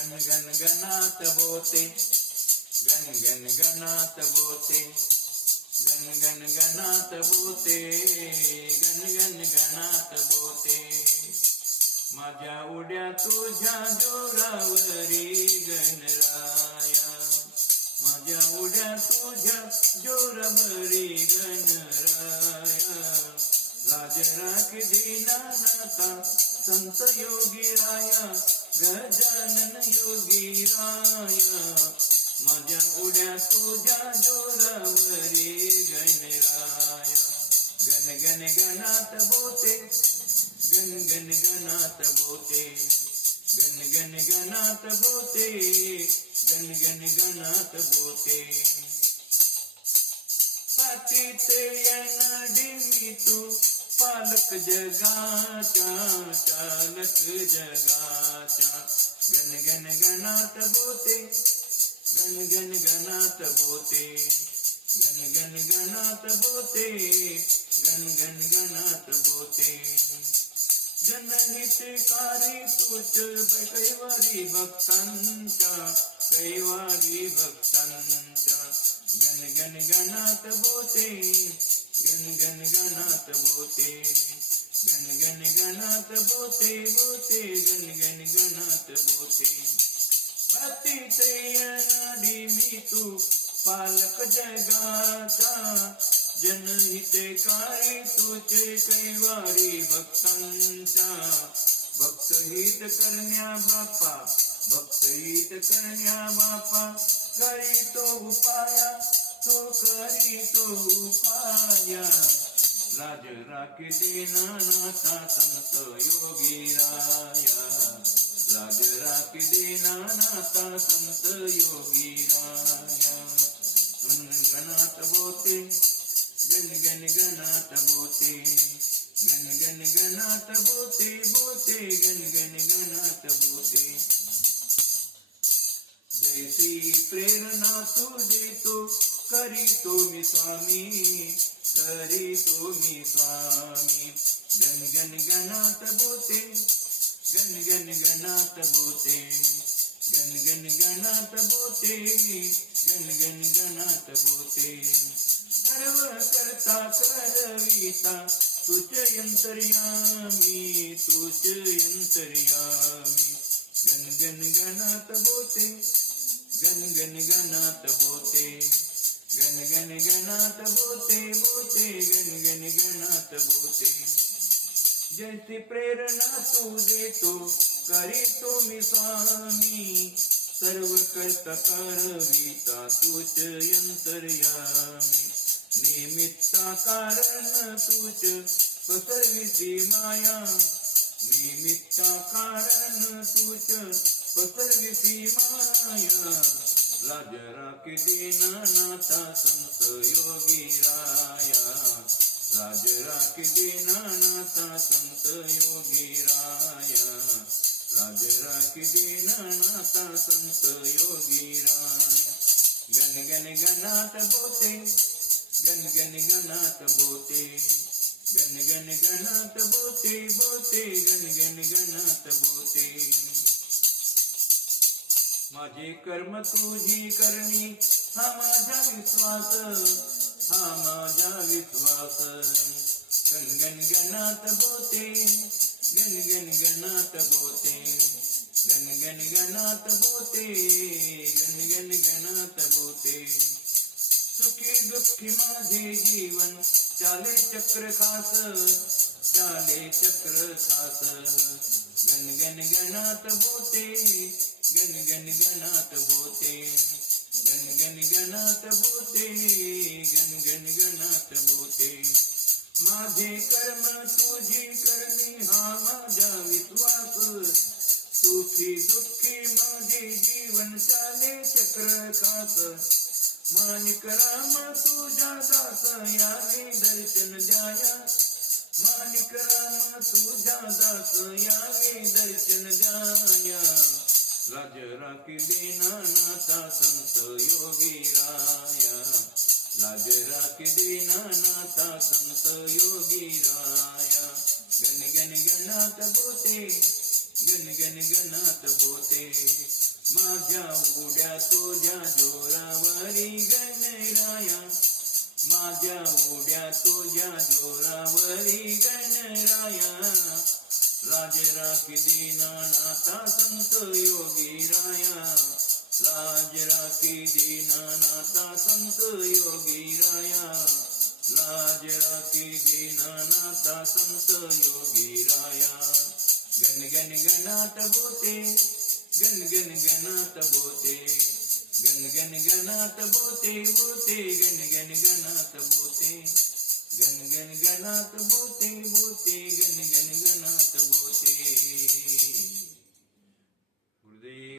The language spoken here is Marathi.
गण गण गणात बोते, गण गण गणात बोते, गण गण गणात बोते, गण गण गणात बोते. माझ्या उड्या तुझ्या जोरावरी गणराया, माझ्या उड्या तुझ्या जोरावरी गणराया. लाज राख दीनानाथा संत योगी राया, गजानन योगी राया. माझ्या उड्या तुझ्या जोरावरी गणराया. गण गण गणात बोते, गण गण गणात बोते, गण गण गणात बोते, गण गण गणात बोते. पातीते येणारी मी तू पालक जगाच्या, चालक जगाच्या. गण गण गणात बोते, गण गण गणात बोते, गण गण गणात बोते, गण गण गणात बोते. जनहितकारी तूच कैवारी भक्तांच्या, कैवारी भक्तांच्या. गण गण गणात बोते, गण गण गणात बोते, गण गण गणात बोते, बोते गण गण गणात बोते. पातीते येणारी मी तू पालक जगाचा, जनहितकारी तुझे कैवारी भक्तांचा. भक्तहित करण्या बापा, भक्तहित करण्या बापा, करीतो उपाया, तो करीतो उपाया. लाज राख दीनानाथा संत योगी राया, लाज राख दीनानाथा संत योगी राया. गण गणात बोते, गण गण गणात बोते, गण गण गणात बोते, बोते गण गण गणात बोते. जैसी प्रेरणा तू देतो, करीतो मी स्वामी, करीतो मी स्वामी. गण गण गणात बोते, गण गण गणात बोते, गण गण गणात बोते, गण गण गणात बोते. सर्व करता करविता तुझ यंतर्यामी, तुझ यंतर्यामी. गण गण गणात बोते, गण गण गणात बोते, गण गण गणात बोते, बोते गण गण गणात बोते. जैसी प्रेरणा तू देतो, करीतो मी स्वामी, सर्व करता करविता तुझ यंतर्यामी. निमित्ता कारण तुझ पसरविसी माया, निमित्ता कारण तुझ पसरविसी माया. लाज राख दीनानाथा संत योगी राया, लाज राख दीनानाथा संत योगी राया, लाज राख दीनानाथा संत योगी राया. गण गण गणात बोते, गण गण गणात बोते, गण गण गणात बोते, बोते गण गण गणात बोते. माझे कर्म तुझी करणी, हा माझा विश्वास, हा माझा विश्वास. गण गण गणात बोते, गण गण गणात बोते, गण गण गणात बोते, गण गण गणात बोते. सुखी दुःखी माझे जीवन, चाले चक्र खास, चाले चक्र खास. गण गण गणात बोते, गण गण गणात बोते, गण गण गणात बोते, गण गण गणात बोते. माझे कर्म तुझी करणी, हा माझा विश्वास. सुखी दुःखी माझे जीवन, चाले चक्र खास. माणिक राम तुझ्या दास, यावे दर्शन द्याया. माणिक राम तुझ्या दास, यावे दर्शन द्याया. लाज राख दीनानाथा संत योगी राया, लाज राख दीनानाथा संत योगी राया. गण गण गणात बोते, गण गण गणात बोते, माझ्या उड्या तुझ्या जोरावरी गणराया, माझ्या उड्या तुझ्या जोरावरी गणराया. लाज राखी दीनानाथा संत योगी राया, लाज राखी दीनानाथा संत योगी राया, लाज राखी दीनानाथा संत योगी राया. गण गण गणात बोते, गण गण गणात बोते, गण गण गणात बोते बोते, गण गण गणात बोते, गण गण गणात बोते बोते, गण गण गणात बोते.